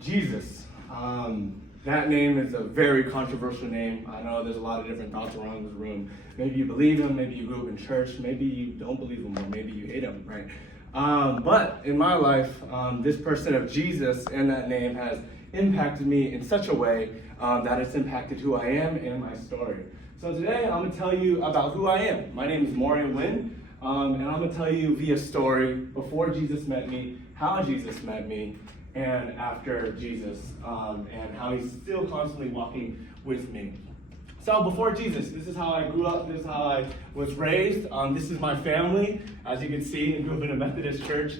Jesus. That name is a very controversial name. I know there's a lot of different thoughts around this room. Maybe you believe him, maybe you grew up in church, maybe you don't believe him, or maybe you hate him, right? But in my life, this person of Jesus and that name has impacted me in such a way that it's impacted who I am and my story. So today I'm going to tell you about who I am. My name is Maurian Wynn, and I'm going to tell you via story before Jesus met me, how Jesus met me, and after Jesus, and how he's still constantly walking with me. So before Jesus, this is how I grew up, this is how I was raised. This is my family. As you can see, I grew up in a Methodist church.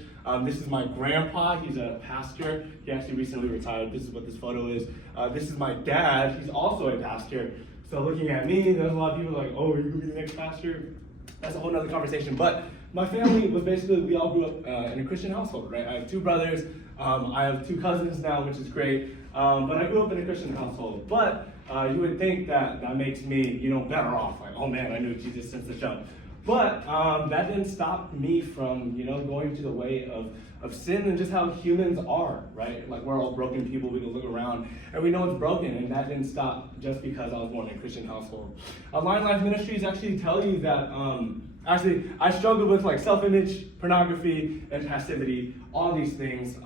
This is my grandpa, he's a pastor. He actually recently retired. This is what this photo is. This is my dad, he's also a pastor. So looking at me, there's a lot of people like, oh, are you going to be the next pastor? That's a whole nother conversation. But my family was basically, we all grew up in a Christian household, right? I have two brothers. I have two cousins now, which is great. But I grew up in a Christian household. But you would think that that makes me, better off. Like, oh man, I knew Jesus since the jump. But that didn't stop me from, going to the way of sin and just how humans are, right? Like, we're all broken people. We can look around and we know it's broken. And that didn't stop just because I was born in a Christian household. Line Life Ministries actually tell you that I struggled with like self-image, pornography, and passivity, all these things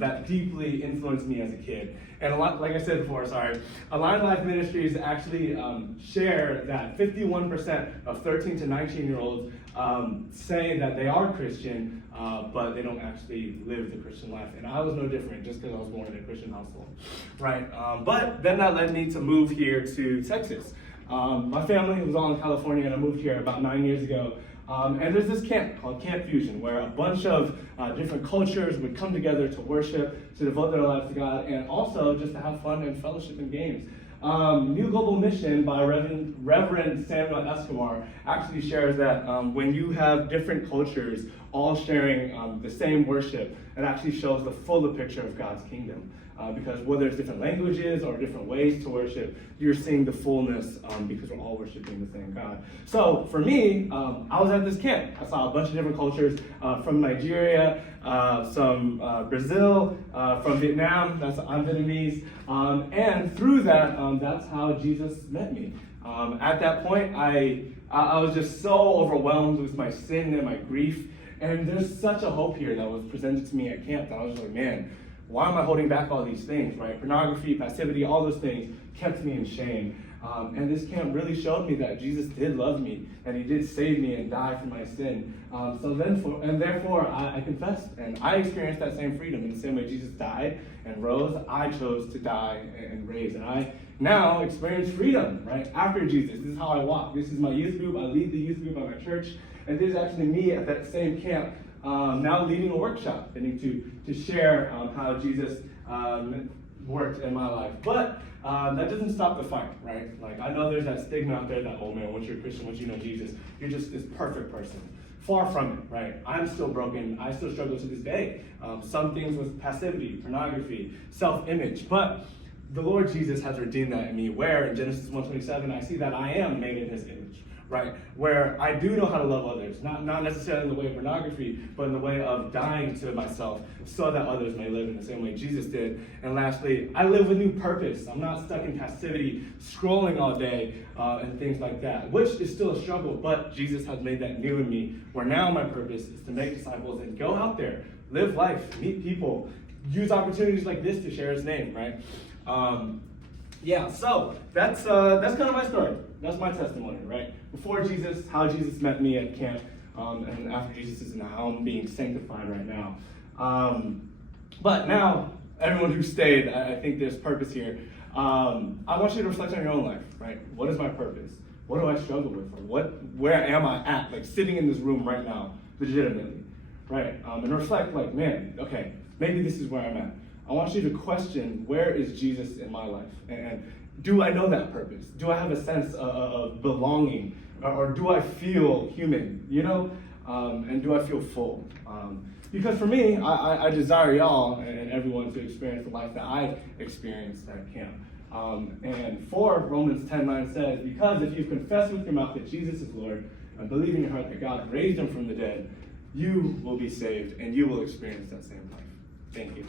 that deeply influenced me as a kid. And a lot, like I said before, Line Life Ministries actually share that 51% of 13 to 19-year-olds say that they are Christian, but they don't actually live the Christian life. And I was no different just because I was born in a Christian household, right? But then that led me to move here to Texas. My family was all in California, and I moved here about 9 years ago. And there's this camp called Camp Fusion, where a bunch of different cultures would come together to worship, to devote their lives to God, and also just to have fun and fellowship and games. New Global Mission by Reverend Samuel Escobar actually shares that when you have different cultures all sharing the same worship, it actually shows the fuller picture of God's kingdom. Because whether it's different languages or different ways to worship, you're seeing the fullness because we're all worshiping the same God. So for me, I was at this camp. I saw a bunch of different cultures from Nigeria, some Brazil, from Vietnam. I'm Vietnamese. And through that, that's how Jesus met me. At that point, I was just so overwhelmed with my sin and my grief. And there's such a hope here that was presented to me at camp that I was like, man, why am I holding back all these things, right? Pornography, passivity, all those things kept me in shame. And this camp really showed me that Jesus did love me, and he did save me and die for my sin. Therefore, I confessed, and I experienced that same freedom. In the same way Jesus died and rose, I chose to die and raise. And I now experience freedom, right? After Jesus, this is how I walk. This is my youth group. I lead the youth group at my church. And this is actually me at that same camp, now leading a workshop, getting to share how Jesus worked in my life. But that doesn't stop the fight, right? Like, I know there's that stigma out there that, oh man, once you're a Christian, once you know Jesus, you're just this perfect person. Far from it, right? I'm still broken. I still struggle to this day. Some things with passivity, pornography, self-image. But the Lord Jesus has redeemed that in me, where in Genesis 1:27, I see that I am made in his image, right? Where I do know how to love others, not necessarily in the way of pornography, but in the way of dying to myself so that others may live in the same way Jesus did. And lastly, I live with new purpose. I'm not stuck in passivity, scrolling all day, and things like that, which is still a struggle, but Jesus has made that new in me, where now my purpose is to make disciples and go out there, live life, meet people, use opportunities like this to share his name, right? So that's kind of my story. That's my testimony, right? Before Jesus, how Jesus met me at camp, and after Jesus is how I'm being sanctified right now. But now, everyone who stayed, I think there's purpose here. I want you to reflect on your own life, right? What is my purpose? What do I struggle with? Or where am I at? Like, sitting in this room right now, legitimately, right? And reflect, like, man, okay, maybe this is where I'm at. I want you to question, where is Jesus in my life? And do I know that purpose? Do I have a sense of belonging? Or do I feel human, and do I feel full? Because for me, I desire y'all and everyone to experience the life that I experienced at camp. And Romans 10:9 says, because if you confess with your mouth that Jesus is Lord and believe in your heart that God raised him from the dead, you will be saved and you will experience that same life. Thank you.